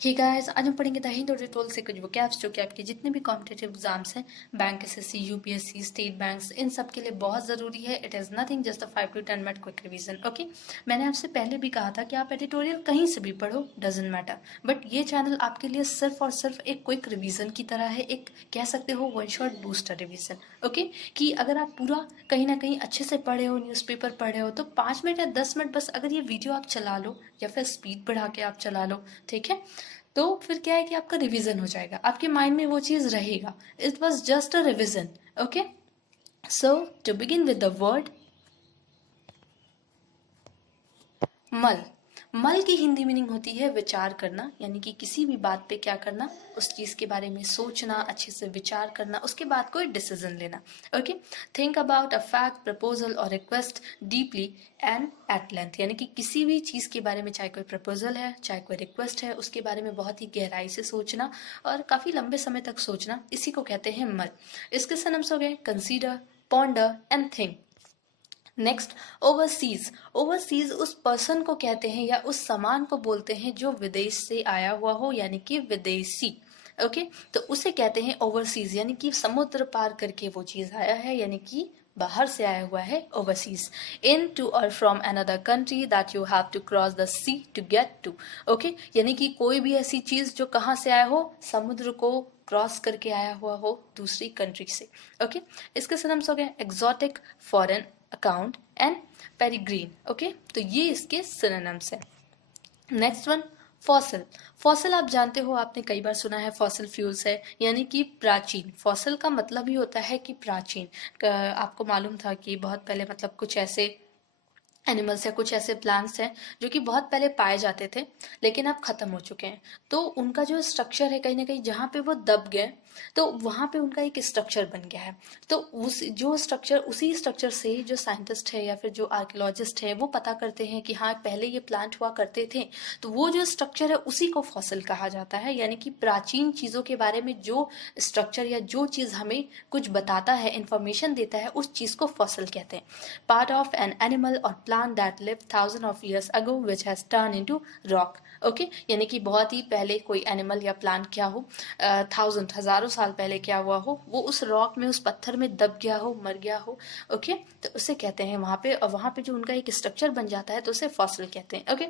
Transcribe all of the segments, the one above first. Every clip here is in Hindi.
हे गाइस, आज हम पढ़ेंगे द हिंदू टोल से कुछ vocabs जो कि आपके जितने भी कॉम्पिटेटिव एग्जाम्स हैं, bank, SSC, UPSC, state banks, इन सब के लिए बहुत ज़रूरी है। It is nothing just a 5 to 10 minute quick revision. Okay, मैंने आपसे पहले भी कहा था कि आप एडिटोरियल कहीं से भी पढ़ो, डजेंट मैटर, बट ये चैनल आपके लिए सिर्फ और सिर्फ एक क्विक रिवीजन की तरह है, एक कह सकते हो one shot booster revision. Okay, कि अगर आप पूरा कहीं ना कहीं अच्छे से पढ़े हो, न्यूज़पेपर पढ़े हो, तो 5 मिनट या 10 मिनट बस अगर ये वीडियो आप चला लो या फिर स्पीड बढ़ा के आप चला लो, ठीक है, तो फिर क्या है कि आपका रिवीजन हो जाएगा, आपके माइंड में वो चीज रहेगा। It was just a revision. Okay, so to begin with the word mal. Mal की हिंदी मीनिंग होती है विचार करना, यानी कि किसी भी बात पे क्या करना, उस चीज के बारे में सोचना, अच्छे से विचार करना, उसके बाद कोई डिसीजन लेना। Okay, think about a fact, proposal और request deeply and at length, यानी कि किसी भी चीज के बारे में, चाहे कोई प्रपोजल है, चाहे कोई रिक्वेस्ट है, उसके बारे में बहुत ही गहराई से सोचना और काफी लंबे समय तक सोचना, इसी को कहते हैं मल। इसके सिनोनिम्स हो गए consider, ponder and think. Next, overseas. Overseas उस पर्सन को कहते हैं या उस सामान को बोलते हैं जो विदेश से आया हुआ हो, यानी कि विदेशी। ओके, तो उसे कहते हैं ओवरसीज, यानी कि समुद्र पार करके वो चीज आया है, यानी कि बाहर से आया हुआ है, ओवरसीज। इन टू और from another country that you have to cross the sea to get to. Okay, यानी कि कोई भी ऐसी चीज जो कहाँ से आया हो, समुद्र को क्रॉस करके आया हुआ हो दूसरी कंट्री से। ओके, इसके सिनोनिम्स हो गए exotic, foreign, account and peregrine. Okay, तो ये इसके सिनोनिम्स हैं। Next one, fossil. फॉसिल आप जानते हो, आपने कई बार सुना है, फॉसिल फ्यूल्स है, यानी कि प्राचीन। फॉसिल का मतलब ही होता है कि प्राचीन। आपको मालूम था कि बहुत पहले मतलब कुछ ऐसे एनिमल्स या कुछ ऐसे प्लांट्स हैं जो कि बहुत पहले पाए जाते थे लेकिन अब खत्म हो चुके हैं, तो उनका जो स्ट्रक्चर है कहीं ना कहीं जहाँ पे वो दब गए, तो वहां पे उनका एक स्ट्रक्चर बन गया है। तो उस जो स्ट्रक्चर, उसी स्ट्रक्चर से जो साइंटिस्ट है या फिर जो आर्कियोलॉजिस्ट है वो पता करते हैं कि हाँ पहले ये प्लांट हुआ करते थे, तो वो जो स्ट्रक्चर है उसी को फॉसिल कहा जाता है, यानी कि प्राचीन चीजों के बारे में जो स्ट्रक्चर या जो चीज हमें कुछ बताता है, इंफॉर्मेशन देता है, उस चीज को फॉसिल कहते हैं। पार्ट ऑफ एन एनिमल और plant that live thousand of years ago which has turn into rock. Okay, यानी कि बहुत ही पहले कोई एनिमल या प्लांट क्या हो, थाउजेंड, हजारों साल पहले क्या हुआ हो, वो उस रॉक में, उस पत्थर में दब गया हो, मर गया हो। ओके, तो उसे कहते हैं वहां पे, और वहां पे जो उनका एक स्ट्रक्चर बन जाता है तो उसे फॉसिल कहते हैं। ओके,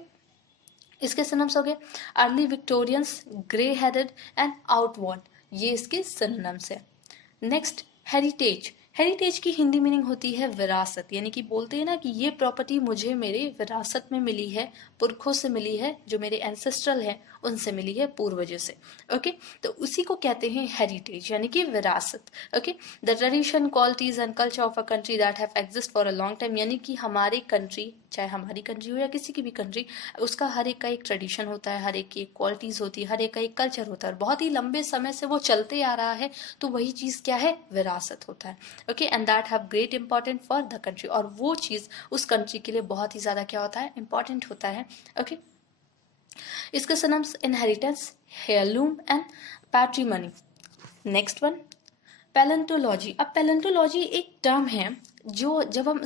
इसके सिनोनिम्स हो गए early Victorians, grey headed and outward, ये इसके सिनोनिम्स है। Next, heritage. हेरिटेज की हिंदी मीनिंग होती है विरासत, यानी कि बोलते हैं ना कि ये प्रॉपर्टी मुझे मेरे विरासत में मिली है, पुरखों से मिली है, जो मेरे एंसेस्ट्रल हैं उनसे मिली है, पूर्वजों से। ओके, तो उसी को कहते हैं हेरिटेज, यानी कि विरासत। Okay, the tradition, qualities and culture of a country that have exist for a long time, यानी कि हमारी कंट्री, चाहे हमारी कंट्री हो या किसी की भी कंट्री, उसका हर एक का एक ट्रेडिशन होता है, हर एक की एक क्वालिटीज होती है, हर एक का एक कल्चर होता है, और बहुत ही लंबे समय से वो चलते आ रहा है, तो वही चीज क्या है, विरासत होता है। Okay, and that have great important for the country, और वो चीज उस कंट्री के लिए बहुत ही ज्यादा क्या होता है, इंपॉर्टेंट होता है। ओके, इसके synonyms inheritance, heirloom and patrimony. Next one, paleontology. अब पैलेंटोलॉजी एक टर्म है जो जब हम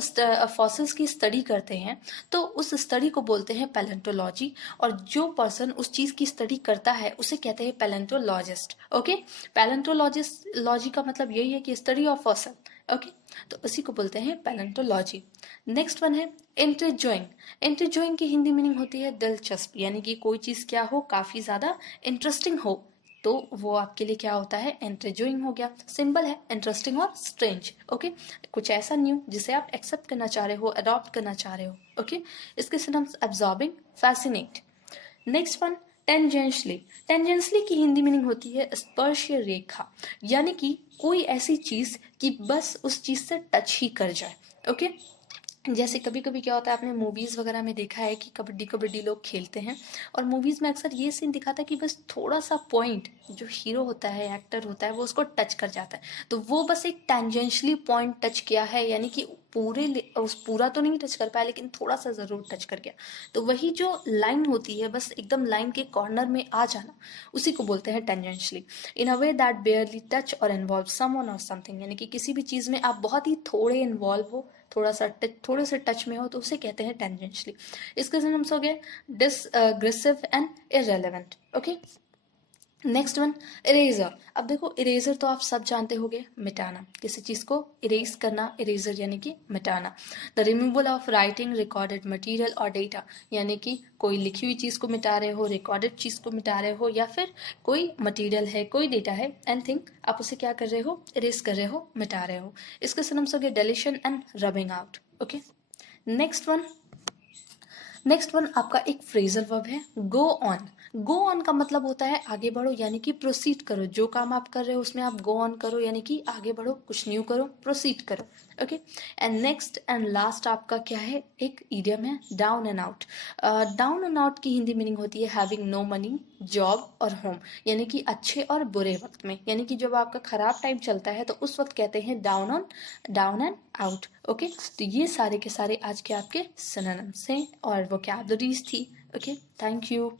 फॉसिल्स की स्टडी करते हैं तो उस स्टडी को बोलते हैं पैलेंटोलॉजी, और जो पर्सन उस चीज की स्टडी करता है उसे कहते हैं पैलेंटोलॉजिस्ट। ओके, पैलेंटोलॉजिस्ट लॉजी का मतलब यही है कि स्टडी ऑफ फॉसिल। ओके, तो उसी को बोलते हैं पैलेंटोलॉजी। नेक्स्ट वन है इंटरजोइंग। इंटरजोइंग की हिंदी मीनिंग होती है दिलचस्प, यानी कि कोई चीज क्या हो, काफी ज्यादा इंटरेस्टिंग हो, तो वो आपके लिए क्या होता है, एंटरजोइंग हो गया। सिंबल है इंटरेस्टिंग और स्ट्रेंज। ओके, कुछ ऐसा न्यू जिसे आप एक्सेप्ट करना चाह रहे हो, अडॉप्ट करना चाह रहे हो। ओके, इसके synonyms absorbing, fascinate. Next one, tangentially. Tangentially की हिंदी मीनिंग होती है स्पर्शीय रेखा, यानी कि कोई ऐसी चीज कि बस उस चीज से टच ही कर जाए। ओके, जैसे कभी कभी क्या होता है, आपने मूवीज वगैरह में देखा है कि कबड्डी कबड्डी लोग खेलते हैं, और मूवीज में अक्सर ये सीन दिखाता है कि बस थोड़ा सा पॉइंट जो हीरो होता है, एक्टर होता है, वो उसको टच कर जाता है, तो वो बस एक टेंजेंशियली पॉइंट टच किया है, यानी कि उस पूरा तो नहीं टच कर पाया, लेकिन थोड़ा सा ज़रूर टच कर गया। तो वही जो लाइन होती है, बस एकदम लाइन के कॉर्नर में आ जाना, उसी को बोलते हैं tangentially. In a way that बेयरली touch और इन्वॉल्व समवन और समथिंग, यानी कि किसी भी चीज़ में आप बहुत ही थोड़े इन्वॉल्व हो, थोड़े से टच में हो, तो उसे कहते हैं टेंजेंशियली। इसके सिनोनिम्स हो गए digressive and irrelevant. Okay, next one, eraser. अब देखो, इरेजर तो आप सब जानते होंगे, मिटाना, किसी चीज़ को इरेज करना, इरेजर यानी कि मिटाना। The removal of writing, recorded material और डेटा, यानी कि कोई लिखी हुई चीज़ को मिटा रहे हो, रिकॉर्डेड चीज़ को मिटा रहे हो, या फिर कोई मटेरियल है, कोई डेटा है, एनीथिंग, आप उसे क्या कर रहे हो, इरेज कर रहे हो, मिटा रहे हो। इसके सिनोनिम्स हो गए deletion and rubbing out. Okay, next one आपका एक फ्रेजल वर्ब है, गो ऑन। गो ऑन का मतलब होता है आगे बढ़ो, यानी कि प्रोसीड करो। जो काम आप कर रहे हो उसमें आप गो ऑन करो, यानी कि आगे बढ़ो, कुछ न्यू करो, प्रोसीड करो। Okay, and next and last आपका क्या है, एक इडियम है, down and out. Down and out की हिंदी मीनिंग होती है हैविंग नो मनी, जॉब और होम, यानी कि अच्छे और बुरे वक्त में, यानी कि जब आपका खराब टाइम चलता है तो उस वक्त कहते हैं डाउन एंड आउट। ओके, तो ये सारे के सारे आज के आपके सिनोनिम्स हैं और वोकैबुलरीज थी। Okay, thank you.